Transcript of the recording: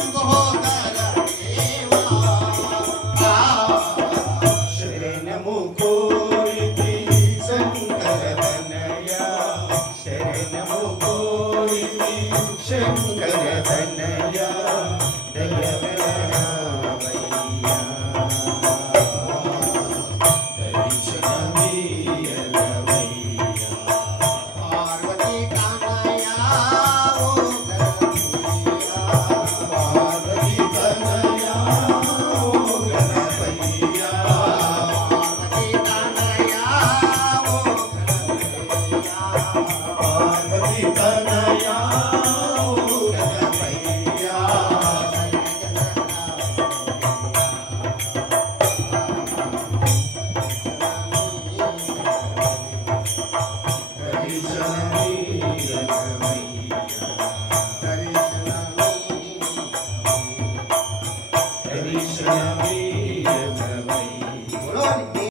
Oh, Krishna.